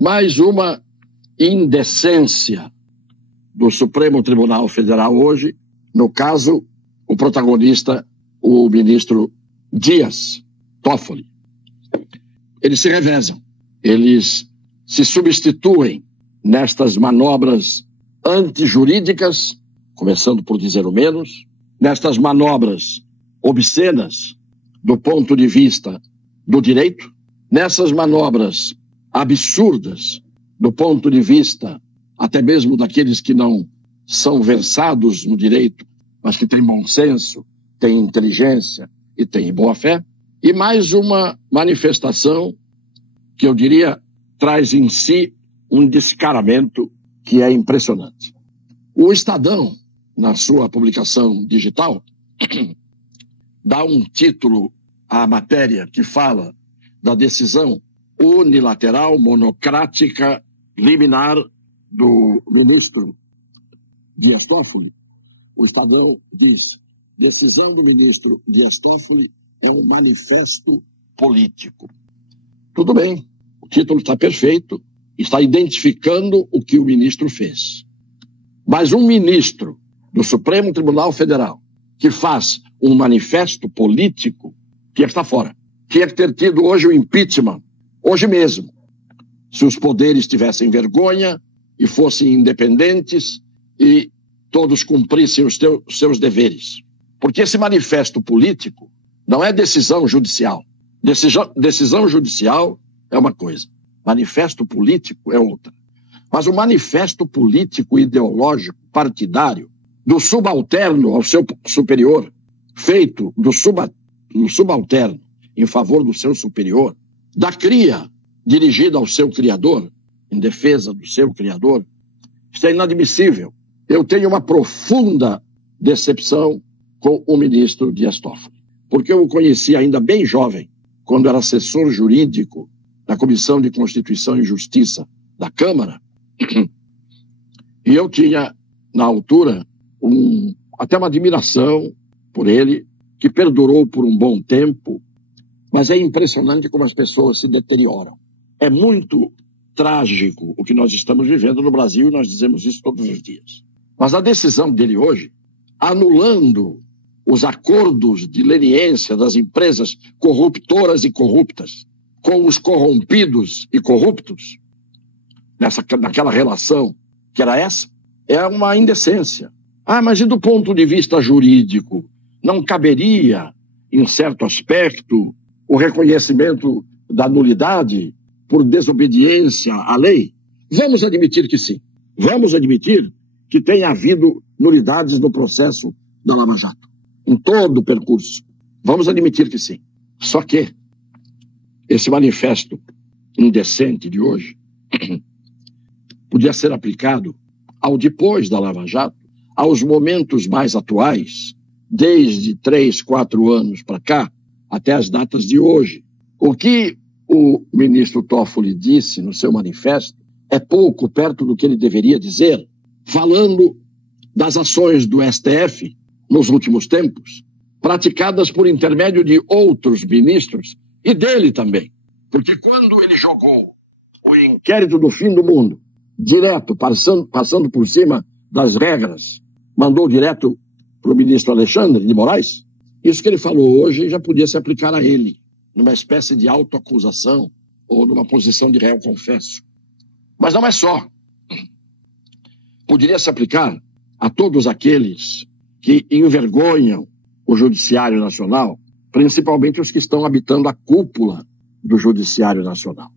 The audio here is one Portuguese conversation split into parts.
Mais uma indecência do Supremo Tribunal Federal hoje, no caso, o protagonista, o ministro Dias Toffoli. Eles se revezam, eles se substituem nestas manobras antijurídicas, começando por dizer o menos, nestas manobras obscenas do ponto de vista do direito, nessas manobras absurdas do ponto de vista até mesmo daqueles que não são versados no direito, mas que têm bom senso, têm inteligência e têm boa-fé. E mais uma manifestação que eu diria traz em si um descaramento que é impressionante. O Estadão, na sua publicação digital, dá um título à matéria que fala da decisão unilateral, monocrática, liminar do ministro Dias Toffoli. O Estadão diz: decisão do ministro Dias Toffoli é um manifesto político. Tudo bem, o título está perfeito, está identificando o que o ministro fez. Mas um ministro do Supremo Tribunal Federal que faz um manifesto político tinha que estar fora. Tinha que ter tido hoje o impeachment, hoje mesmo, se os poderes tivessem vergonha e fossem independentes e todos cumprissem os seus deveres. Porque esse manifesto político não é decisão judicial. Decisão judicial é uma coisa, manifesto político é outra. Mas o manifesto político ideológico partidário do subalterno ao seu superior, feito do subalterno em favor do seu superior, da cria dirigida ao seu criador, em defesa do seu criador, isso é inadmissível. Eu tenho uma profunda decepção com o ministro Dias Toffoli, porque eu o conheci ainda bem jovem, quando era assessor jurídico da Comissão de Constituição e Justiça da Câmara, e eu tinha, na altura, até uma admiração por ele, que perdurou por um bom tempo, mas é impressionante como as pessoas se deterioram. É muito trágico o que nós estamos vivendo no Brasil, e nós dizemos isso todos os dias. Mas a decisão dele hoje, anulando os acordos de leniência das empresas corruptoras e corruptas com os corrompidos e corruptos, naquela relação que era essa, é uma indecência. Ah, mas e do ponto de vista jurídico, não caberia, em certo aspecto, o reconhecimento da nulidade por desobediência à lei? Vamos admitir que sim. Vamos admitir que tenha havido nulidades no processo da Lava Jato, em todo o percurso. Vamos admitir que sim. Só que esse manifesto indecente de hoje podia ser aplicado ao depois da Lava Jato, aos momentos mais atuais, desde 3, 4 anos para cá, até as datas de hoje. O que o ministro Toffoli disse no seu manifesto é pouco perto do que ele deveria dizer, falando das ações do STF nos últimos tempos, praticadas por intermédio de outros ministros e dele também. Porque quando ele jogou o inquérito do fim do mundo direto, passando por cima das regras, mandou direto para o ministro Alexandre de Moraes, isso que ele falou hoje já podia se aplicar a ele, numa espécie de autoacusação ou numa posição de réu confesso. Mas não é só. Poderia se aplicar a todos aqueles que envergonham o Judiciário Nacional, principalmente os que estão habitando a cúpula do Judiciário Nacional.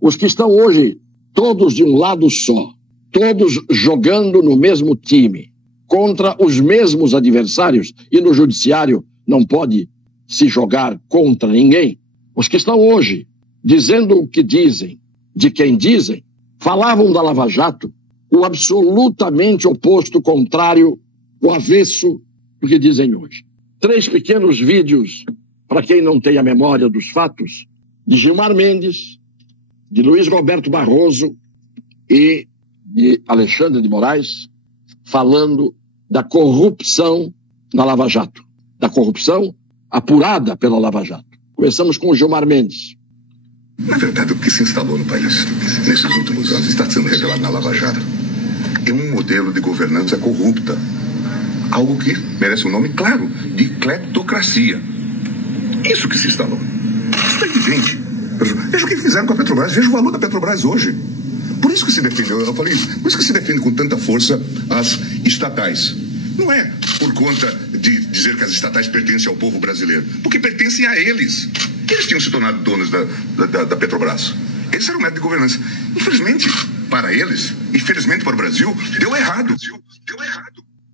Os que estão hoje todos de um lado só, todos jogando no mesmo time, contra os mesmos adversários, e no Judiciário não pode se jogar contra ninguém. Os que estão hoje dizendo o que dizem, de quem dizem, falavam da Lava Jato, o absolutamente oposto, contrário, o avesso do que dizem hoje. 3 pequenos vídeos, para quem não tem a memória dos fatos, de Gilmar Mendes, de Luiz Roberto Barroso e de Alexandre de Moraes, falando da corrupção na Lava Jato, da corrupção apurada pela Lava Jato. Começamos com o Gilmar Mendes. Na verdade, o que se instalou no país nesses últimos anos, está sendo revelado na Lava Jato, é um modelo de governança corrupta. Algo que merece um nome claro, de cleptocracia. Isso que se instalou. Isso é evidente. Veja o que fizeram com a Petrobras, veja o valor da Petrobras hoje. Por isso que se defende, eu falei isso, por isso que se defende com tanta força as estatais. Não é por conta de dizer que as estatais pertencem ao povo brasileiro, porque pertencem a eles. Eles tinham se tornado donos da Petrobras. Esse era o método de governança. Infelizmente, para eles, infelizmente para o Brasil, deu errado.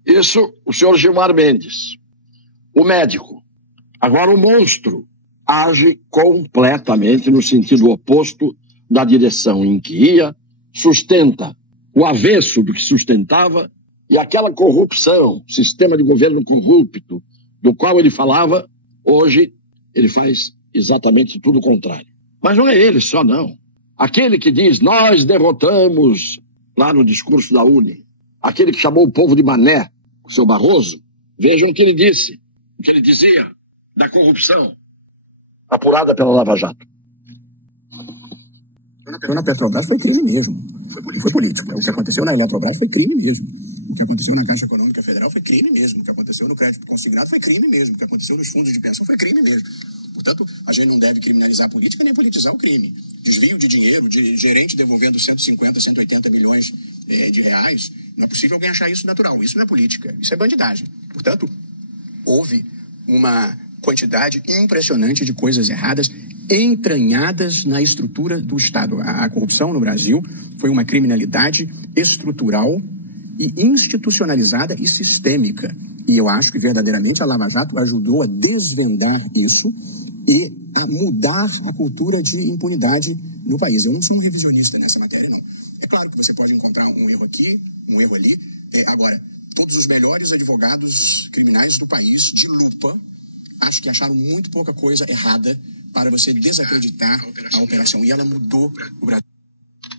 Isso, o senhor Gilmar Mendes, o médico. Agora o monstro age completamente no sentido oposto da direção em que ia, sustenta o avesso do que sustentava, e aquela corrupção, sistema de governo corrupto, do qual ele falava, hoje ele faz exatamente tudo o contrário. Mas não é ele só, não. Aquele que diz, nós derrotamos, lá no discurso da UNE, aquele que chamou o povo de mané, o seu Barroso, vejam o que ele disse, o que ele dizia da corrupção apurada pela Lava Jato. Na Petrobras foi crime mesmo. Foi político. O que aconteceu na Eletrobras foi crime mesmo. O que aconteceu na Caixa Econômica Federal foi crime mesmo. O que aconteceu no crédito consignado foi crime mesmo. O que aconteceu nos fundos de pensão foi crime mesmo. Portanto, a gente não deve criminalizar a política nem politizar o crime. Desvio de dinheiro, de gerente devolvendo 150, 180 milhões de reais, não é possível alguém achar isso natural. Isso não é política, isso é bandidagem. Portanto, houve uma quantidade impressionante de coisas erradas entranhadas na estrutura do Estado. A corrupção no Brasil foi uma criminalidade estrutural e institucionalizada e sistêmica. E eu acho que verdadeiramente a Lava Jato ajudou a desvendar isso e a mudar a cultura de impunidade no país. Eu não sou um revisionista nessa matéria, não. É claro que você pode encontrar um erro aqui, um erro ali. Agora, todos os melhores advogados criminais do país, de lupa, acho que acharam muito pouca coisa errada para você desacreditar a operação. E ela mudou o Brasil.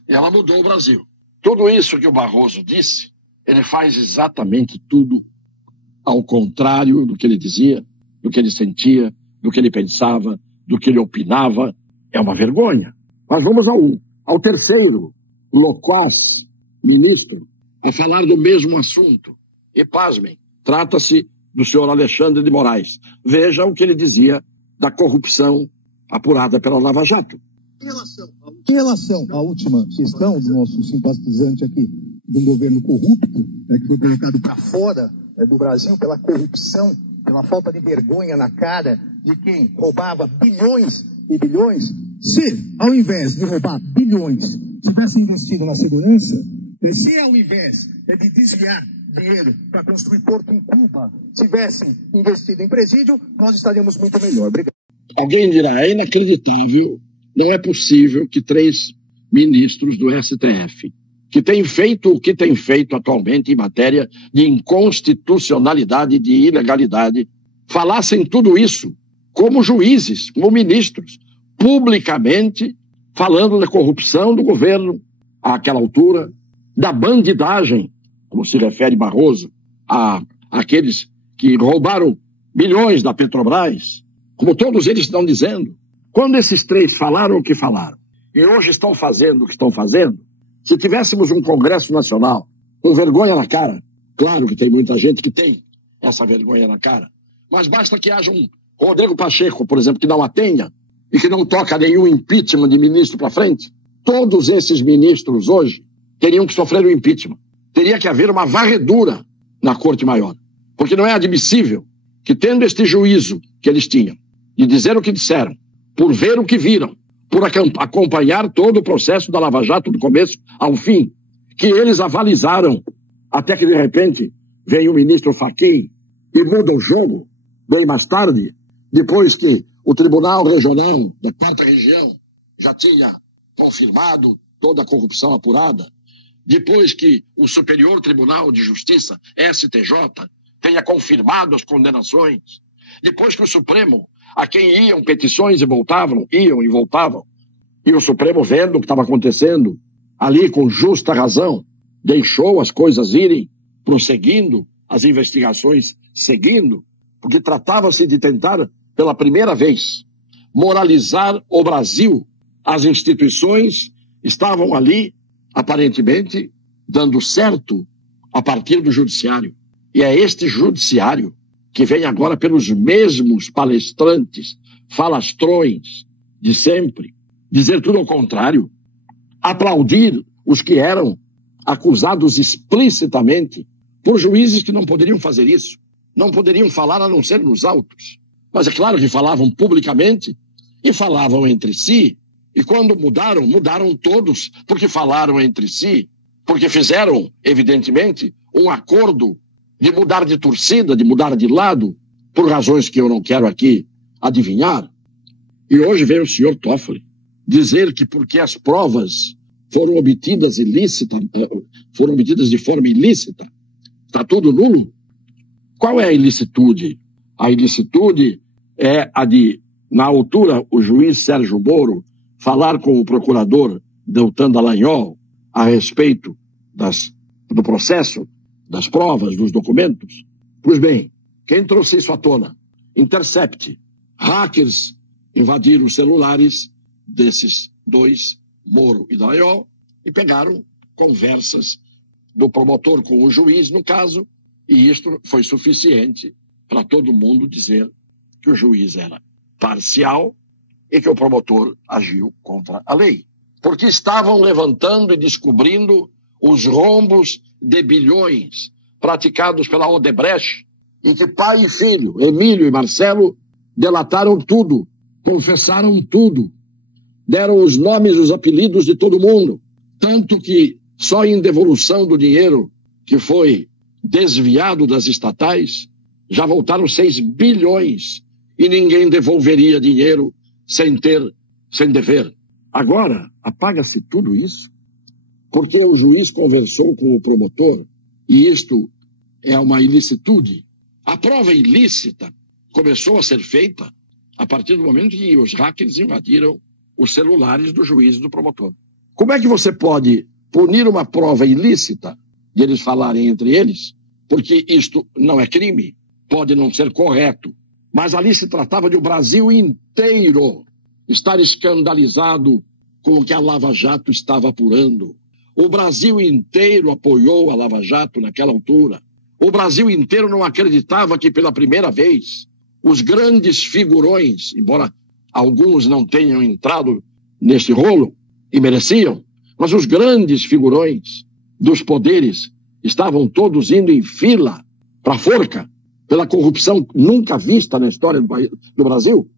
Ela mudou o Brasil. Tudo isso que o Barroso disse, ele faz exatamente tudo ao contrário do que ele dizia, do que ele sentia, do que ele pensava, do que ele opinava. É uma vergonha. Mas vamos ao terceiro loquaz ministro a falar do mesmo assunto. E pasmem, trata-se do senhor Alexandre de Moraes. Veja o que ele dizia da corrupção apurada pela Lava Jato. Em relação à última questão do nosso simpatizante aqui, do governo corrupto, que foi colocado para fora do Brasil pela corrupção, pela falta de vergonha na cara de quem roubava bilhões e bilhões, se, ao invés de roubar bilhões, tivesse investido na segurança, se ao invés de desviar dinheiro para construir porto em Cuba, tivesse investido em presídio, nós estaríamos muito melhor. Obrigado. Alguém dirá, é inacreditável, não é possível que 3 ministros do STF, que têm feito o que têm feito atualmente em matéria de inconstitucionalidade e de ilegalidade, falassem tudo isso como juízes, como ministros, publicamente falando da corrupção do governo àquela altura, da bandidagem, como se refere Barroso, àqueles que roubaram bilhões da Petrobras, como todos eles estão dizendo. Quando esses 3 falaram o que falaram, e hoje estão fazendo o que estão fazendo, se tivéssemos um Congresso Nacional com vergonha na cara, claro que tem muita gente que tem essa vergonha na cara, mas basta que haja um Rodrigo Pacheco, por exemplo, que não a tenha e que não toca nenhum impeachment de ministro para frente, todos esses ministros hoje teriam que sofrer o impeachment. Teria que haver uma varredura na Corte Maior, porque não é admissível que, tendo este juízo que eles tinham, de dizer o que disseram, por ver o que viram, por acompanhar todo o processo da Lava Jato do começo ao fim, que eles avalizaram, até que de repente vem o ministro Fachin e muda o jogo, bem mais tarde, depois que o Tribunal Regional da 4ª Região já tinha confirmado toda a corrupção apurada, depois que o Superior Tribunal de Justiça, STJ, tenha confirmado as condenações, depois que o Supremo, a quem iam petições e voltavam, iam e voltavam, e o Supremo, vendo o que estava acontecendo, ali com justa razão, deixou as coisas irem, prosseguindo, as investigações seguindo, porque tratava-se de tentar, pela primeira vez, moralizar o Brasil, as instituições estavam ali, aparentemente, dando certo a partir do judiciário. E é este judiciário que vem agora pelos mesmos palestrantes, falastrões de sempre, dizer tudo ao contrário, aplaudir os que eram acusados explicitamente por juízes que não poderiam fazer isso, não poderiam falar a não ser nos autos. Mas é claro que falavam publicamente e falavam entre si, e quando mudaram, mudaram todos, porque falaram entre si, porque fizeram, evidentemente, um acordo de mudar de torcida, de mudar de lado, por razões que eu não quero aqui adivinhar. E hoje vem o senhor Toffoli dizer que porque as provas foram obtidas de forma ilícita, está tudo nulo? Qual é a ilicitude? A ilicitude é a de, na altura, o juiz Sérgio Moro falar com o procurador Deltan Dallagnol a respeito do processo, das provas, dos documentos. Pois bem, quem trouxe isso à tona? Intercept. Hackers invadiram os celulares desses dois, Moro e Dallagnol, e pegaram conversas do promotor com o juiz, no caso, e isto foi suficiente para todo mundo dizer que o juiz era parcial e que o promotor agiu contra a lei. Porque estavam levantando e descobrindo os rombos de bilhões praticados pela Odebrecht, em que pai e filho, Emílio e Marcelo, delataram tudo, confessaram tudo, deram os nomes e os apelidos de todo mundo, tanto que só em devolução do dinheiro que foi desviado das estatais, já voltaram 6 bilhões e ninguém devolveria dinheiro sem dever. Agora, apaga-se tudo isso porque o juiz conversou com o promotor e isto é uma ilicitude. A prova ilícita começou a ser feita a partir do momento que os hackers invadiram os celulares do juiz e do promotor. Como é que você pode punir uma prova ilícita de eles falarem entre eles? Porque isto não é crime, pode não ser correto, mas ali se tratava de o Brasil inteiro estar escandalizado com o que a Lava Jato estava apurando. O Brasil inteiro apoiou a Lava Jato naquela altura. O Brasil inteiro não acreditava que pela primeira vez os grandes figurões, embora alguns não tenham entrado neste rolo e mereciam, mas os grandes figurões dos poderes estavam todos indo em fila para a forca pela corrupção nunca vista na história do Brasil.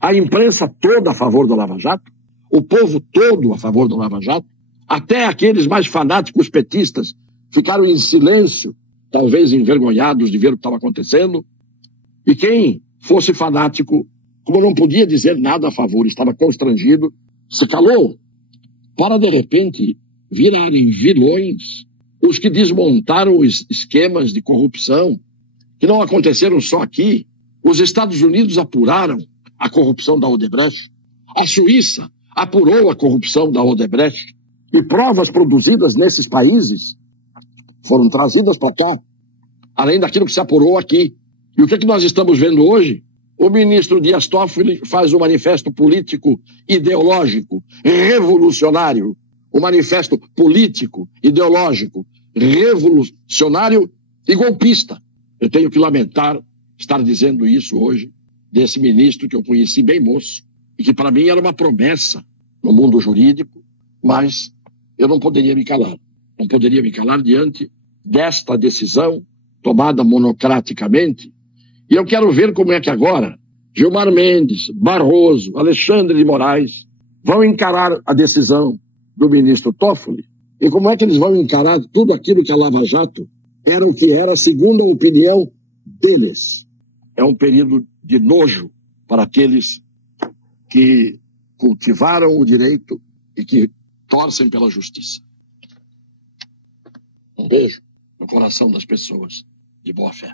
A imprensa toda a favor da Lava Jato, o povo todo a favor da Lava Jato, até aqueles mais fanáticos petistas ficaram em silêncio, talvez envergonhados de ver o que estava acontecendo, e quem fosse fanático, como não podia dizer nada a favor, estava constrangido, se calou, para de repente virarem vilões os que desmontaram os esquemas de corrupção, que não aconteceram só aqui. Os Estados Unidos apuraram a corrupção da Odebrecht, a Suíça apurou a corrupção da Odebrecht, e provas produzidas nesses países foram trazidas para cá, além daquilo que se apurou aqui. E o que é que nós estamos vendo hoje? O ministro Dias Toffoli faz um manifesto político ideológico revolucionário, um manifesto político ideológico revolucionário e golpista. Eu tenho que lamentar estar dizendo isso hoje desse ministro que eu conheci bem moço e que para mim era uma promessa no mundo jurídico, mas eu não poderia me calar. Não poderia me calar diante desta decisão tomada monocraticamente. E eu quero ver como é que agora Gilmar Mendes, Barroso, Alexandre de Moraes vão encarar a decisão do ministro Toffoli e como é que eles vão encarar tudo aquilo que a Lava Jato era o que era, segundo a opinião deles. É um período de nojo para aqueles que cultivaram o direito e que torcem pela justiça. Um beijo no coração das pessoas de boa fé.